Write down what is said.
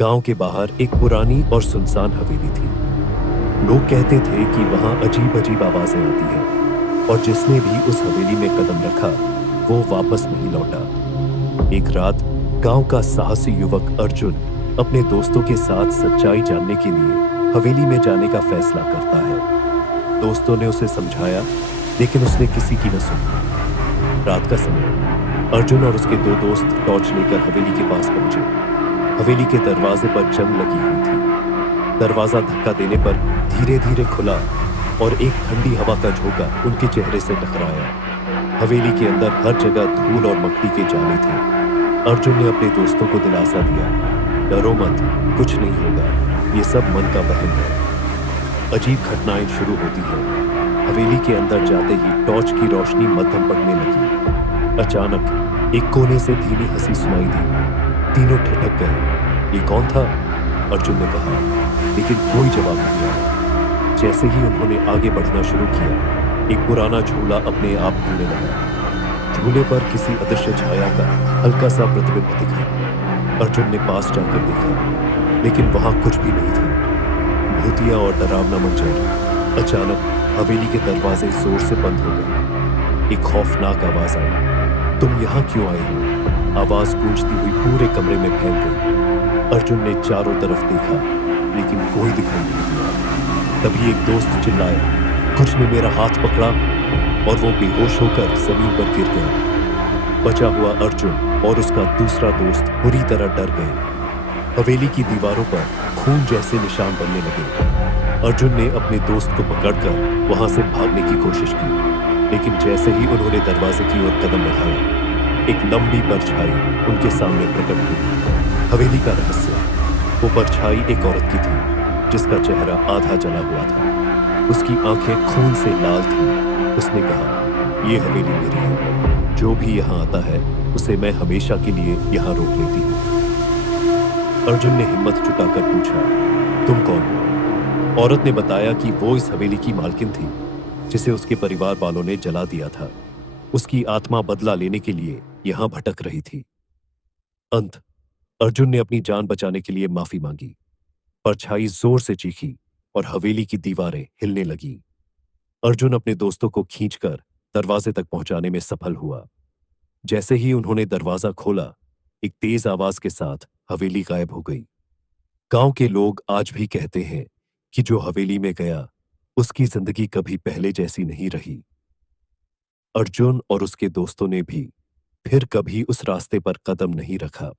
गांव के बाहर एक पुरानी और सुनसान हवेली थी। लोग कहते थे कि वहां अजीब अजीब आवाजें आती हैं और जिसने भी उस हवेली में कदम रखा वो वापस नहीं लौटा। एक रात गांव का साहसी युवक अर्जुन अपने दोस्तों के साथ सच्चाई जानने के लिए हवेली में जाने का फैसला करता है। दोस्तों ने उसे समझाया लेकिन उसने किसी की न सुनी। रात का समय अर्जुन और उसके दो दोस्त टॉर्च लेकर हवेली के पास पहुंचे। हवेली के दरवाजे पर जंग लगी हुई थी। दरवाजा धक्का देने पर धीरे धीरे खुला और एक ठंडी हवा का झोंका उनके चेहरे से टकराया। हवेली के अंदर हर जगह धूल और मक्खी के जाले थे। अर्जुन ने अपने दोस्तों को दिलासा दिया, डरो मत, कुछ नहीं होगा, ये सब मन का वहम है। अजीब घटनाएं शुरू होती हैं। हवेली के अंदर जाते ही टॉर्च की रोशनी मध्यम पड़ने लगी। अचानक एक कोने से धीमी हंसी सुनाई दी। तीनों ठिठक गए। ये कौन था? अर्जुन ने कहा, लेकिन कोई जवाब नहीं आया। जैसे ही उन्होंने आगे बढ़ना शुरू किया, एक पुराना झूला अपने आप हिलने लगा। झूले पर किसी अदृश्य छाया का हल्का सा प्रतिबिंब दिखा। अर्जुन ने पास जाकर देखा, लेकिन वहां कुछ भी नहीं था। भूतिया और डरावना मंजर। अचानक हवेली के दरवाजे जोर से बंद हो गए। एक खौफनाक आवाज आई, तुम यहाँ क्यों आए हो? आवाज गूंजती हुई पूरे कमरे में फैल गई। अर्जुन ने चारों तरफ देखा, लेकिन कोई दिखाई नहीं दिया। तभी एक दोस्त चिल्लाया, कुछ ने मेरा हाथ पकड़ा, और वो बेहोश होकर जमीन पर गिर गया। बचा हुआ अर्जुन और उसका दूसरा दोस्त बुरी तरह डर गए। हवेली की दीवारों पर खून जैसे निशान बनने लगे। अर्जुन ने अपने दोस्त को पकड़कर वहां से भागने की कोशिश की, लेकिन जैसे ही उन्होंने दरवाजे की ओर कदम बढ़ाया, एक लंबी परछाई उनके सामने प्रकट हुई। हवेली का रहस्य। वो परछाई एक औरत की थी जिसका चेहरा आधा जला हुआ था। उसकी आंखें खून से लाल थीं। उसने कहा, ये हवेली मेरी है, जो भी यहाँ आता है उसे मैं हमेशा के लिए यहाँ रोक लेती हूँ। अर्जुन ने हिम्मत जुटाकर पूछा, तुम कौन हो? औरत ने बताया कि वो इस हवेली की मालकिन थी जिसे उसके परिवार वालों ने जला दिया था। उसकी आत्मा बदला लेने के लिए यहां भटक रही थी। अंत अर्जुन ने अपनी जान बचाने के लिए माफी मांगी। परछाई जोर से चीखी और हवेली की दीवारें हिलने लगीं। अर्जुन अपने दोस्तों को खींचकर दरवाजे तक पहुंचाने में सफल हुआ। जैसे ही उन्होंने दरवाजा खोला, एक तेज आवाज के साथ हवेली गायब हो गई। गांव के लोग आज भी कहते हैं कि जो हवेली में गया उसकी जिंदगी कभी पहले जैसी नहीं रही। अर्जुन और उसके दोस्तों ने भी फिर कभी उस रास्ते पर कदम नहीं रखा।